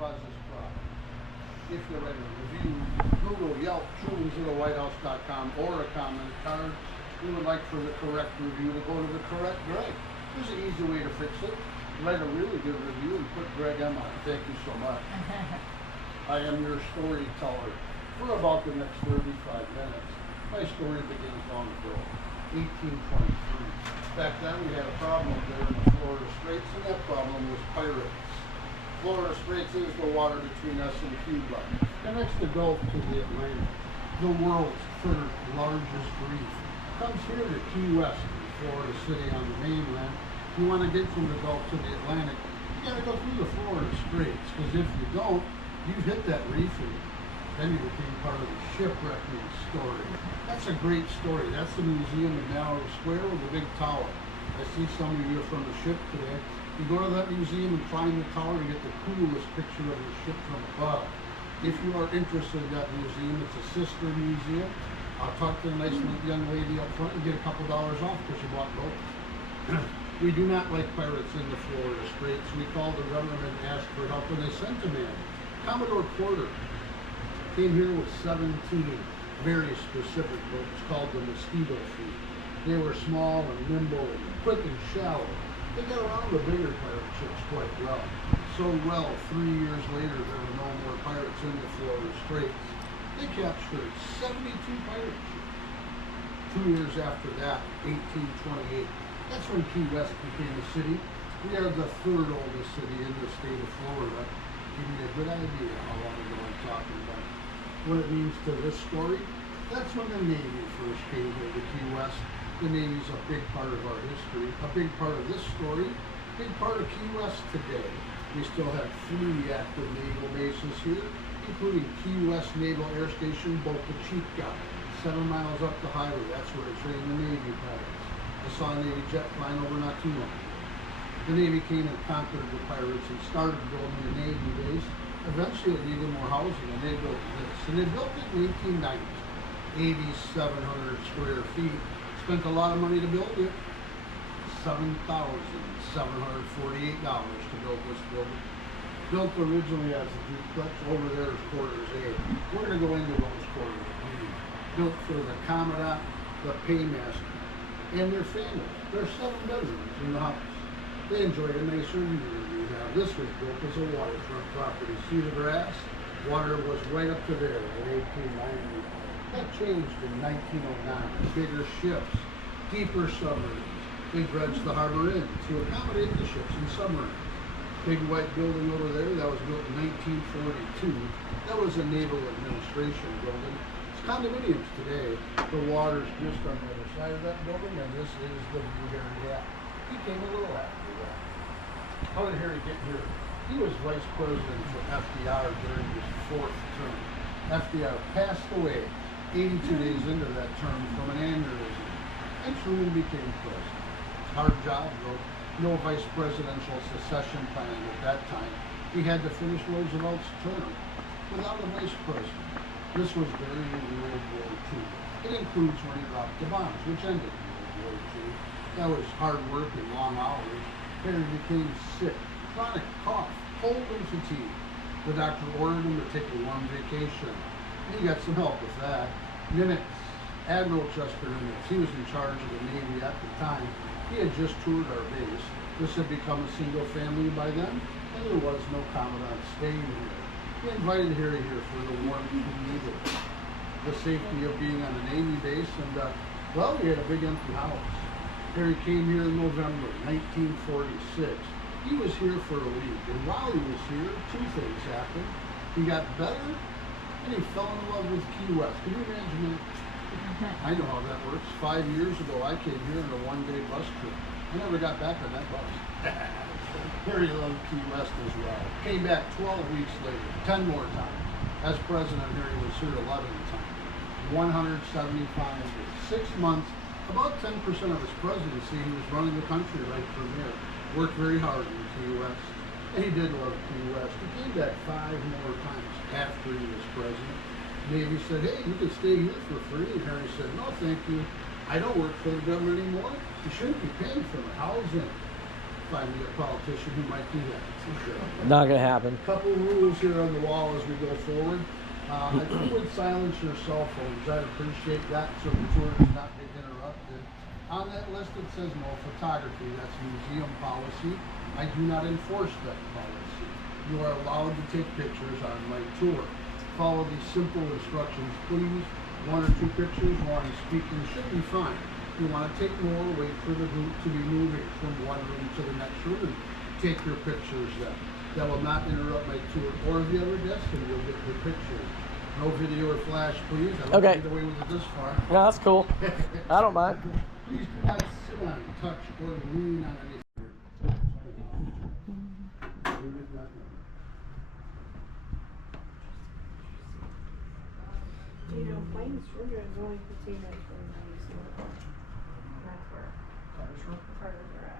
cause this problem. If you write a review, Google, Yelp, Truman's@whitehouse.com, or a comment card, we would like for the correct review to go to the correct Greg. There's an easy way to fix it. Write a really good review and put Greg M on it. Thank you so much. I am your storyteller for about the next 35 minutes. My story begins long ago, 1823. Back then we had a problem there in the Florida Straits, and that problem was pirates. Florida Straits is the water between us and Cuba. Connects the Gulf to the Atlantic. The world's third largest reef comes here to Key West, in Florida City on the mainland. If you want to get from the Gulf to the Atlantic, you got to go through the Florida Straits, because if you don't, you've hit that reef and then you became part of the shipwrecking story. That's a great story. That's the museum in Mallory Square with the big tower. I see some of you are from the ship today. You go to that museum and climb the tower to get the coolest picture of the ship from above. If you are interested in that museum, it's a sister museum. I'll talk to the nice young lady up front and get a couple dollars off because you bought both. We do not like pirates in the Florida Straits. We called the government and asked for help, and they sent a man. Commodore Porter came here with 17 very specific boats called the Mosquito Fleet. They were small and nimble and quick and shallow. They got around the bigger pirate ships quite well. So well, 3 years later, there were no more pirates in the Florida Straits. They captured 72 pirate ships. 2 years after that, 1828, that's when Key West became a city. We are the third oldest city in the state of Florida. Give me a good idea how long ago I'm talking about. What it means to this story, that's when the Navy first came here to Key West. The Navy's a big part of our history, a big part of this story, a big part of Key West today. We still have 3 active naval bases here, including Key West Naval Air Station, Boca Chica, 7 miles up the highway. That's where they train the Navy pilots. I saw a Navy jet flying over not too long ago. The Navy came and conquered the pirates and started building a Navy base. Eventually it needed more housing, and they built this. And they built it in 1890, 8,700 square feet. Spent a lot of money to build it, $7,748 to build this building. Built originally as a duplex. Over there is quarters A. We're going to go into those quarters B. Built for the commandant, the paymaster, and their family. There are 7 bedrooms in the house. They enjoyed a nicer view than we have. This was built as a waterfront property. See the grass? Water was right up to there in 1890. That changed in 1909. Bigger ships, deeper submarines. They dredged the harbor in to accommodate the ships and submarines. Big white building over there, that was built in 1942. That was a naval administration building. It's condominiums today. The water's just on the other side of that building, and this is the view Harry had. He came a little after that. How did Harry get here? He was vice president for FDR during his 4th term. FDR passed away 82 days into that term from an aneurysm, and Truman became president. Hard job, though. No vice presidential succession planning at that time. He had to finish Roosevelt's term without a vice president. This was during World War II. It includes when he dropped the bombs, which ended World War II. That was hard work and long hours. Harry became sick, chronic cough, cold and fatigue. The doctor ordered him to take a long vacation. He got some help with that. Nimitz, Admiral Chester Nimitz, he was in charge of the Navy at the time. He had just toured our base. This had become a single family by then, and there was no commandant staying here. He invited Harry here for the warmth he needed, the safety of being on a Navy base, and well, we had a big empty house. Harry came here in November 1946. He was here for a week, and while he was here, 2 things happened. He got better, and he fell in love with Key West. Can you imagine that? I know how that works. 5 years ago, I came here on a 1-day bus trip. I never got back on that bus. Harry loved Key West as well. Came back 12 weeks later, 10 more times. As president, Harry was here 11 times. 175 days, 6 months. About 10% of his presidency, he was running the country right from there. Worked very hard in Key West. And he did love Key West. He came back 5 more times after he was president. Navy said, hey, you can stay here for free. And Harry said, no, thank you. I don't work for the government anymore. You shouldn't be paying for my housing. find me a politician who might do that. For sure. Not gonna happen. Couple rules here on the wall as we go forward. If you would silence your cell phones, I'd appreciate that so the tour does not get interrupted. On that list it says no photography. That's museum policy. I do not enforce that policy. You are allowed to take pictures on my tour. Follow these simple instructions, please. 1 or 2 pictures while I'm speaking should be fine. If you want to take more, wait for the group to be moving from one room to the next room and take your pictures then. That will not interrupt my tour or the other guests, and you'll get good pictures. No video or flash, please. I don't get away with it this far. No, that's cool. I don't mind. Please do not sit on, touch, or lean on anything. You know, planes sugar is only potatoes for nice. That's where Carter's are at.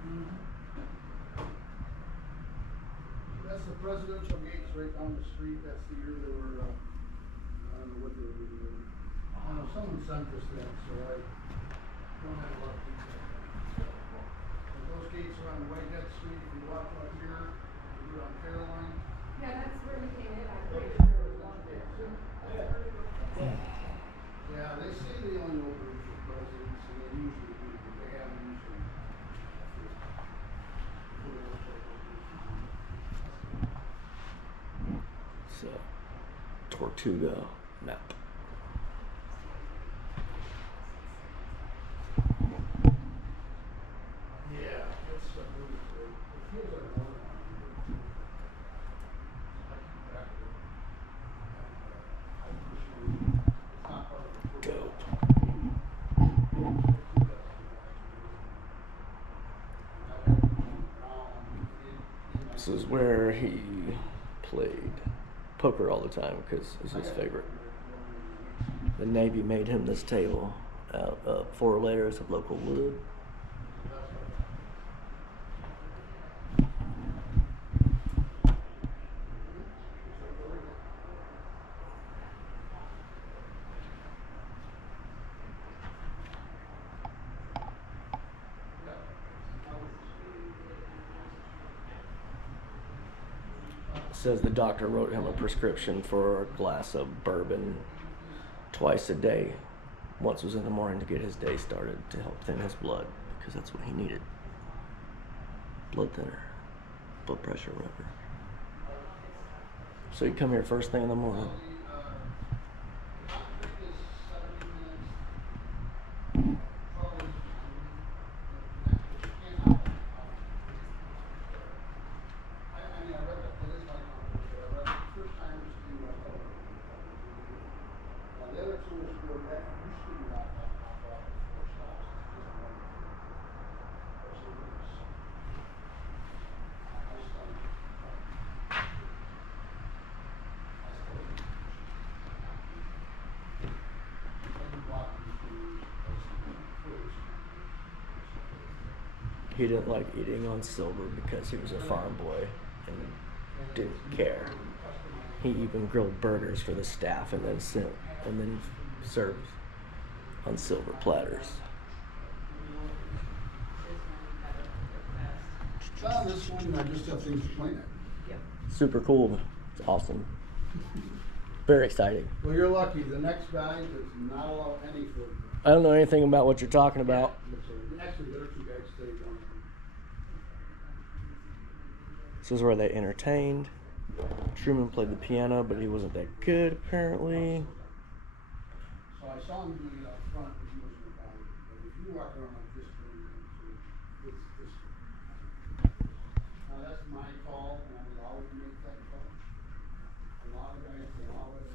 That's the presidential gates right down the street. That's the year they were, I don't know what they were doing. I know someone sent us that, so I don't have a lot of detail. But those gates are on Whitehead Street. If you walk up here, you're on Caroline. Yeah, that's where we came in. I'm pretty sure it was one there. Yeah, they say they only open for presidents, and they usually do, but they have usually. So, Tortuga map. Yeah, it's really great. It feels like one on here. I keep track of it. And I appreciate it. It's not part of the tour. Dope. This is where he played poker all the time because it's his favorite. The Navy made him this table out of 4 layers of local wood. Says the doctor wrote him a prescription for a glass of bourbon twice a day. Once was in the morning to get his day started to help thin his blood because that's what he needed. Blood thinner, blood pressure, whatever. So he'd come here first thing in the morning. He didn't like eating on silver because he was a farm boy and didn't care. He even grilled burgers for the staff and then served on silver platters. Well, this one, I just have things to point at. Super cool. It's awesome. Very exciting. Well, you're lucky. The next guy does not allow any food. I don't know anything about what you're talking about. Actually, the other 2 guys stay one. This is where they entertained. Truman played the piano, but he wasn't that good apparently. So I saw him doing it up front, but he wasn't about it. But if you walk around like this, it's this. Now that's my call, and I would always make that call. A lot of guys allow it.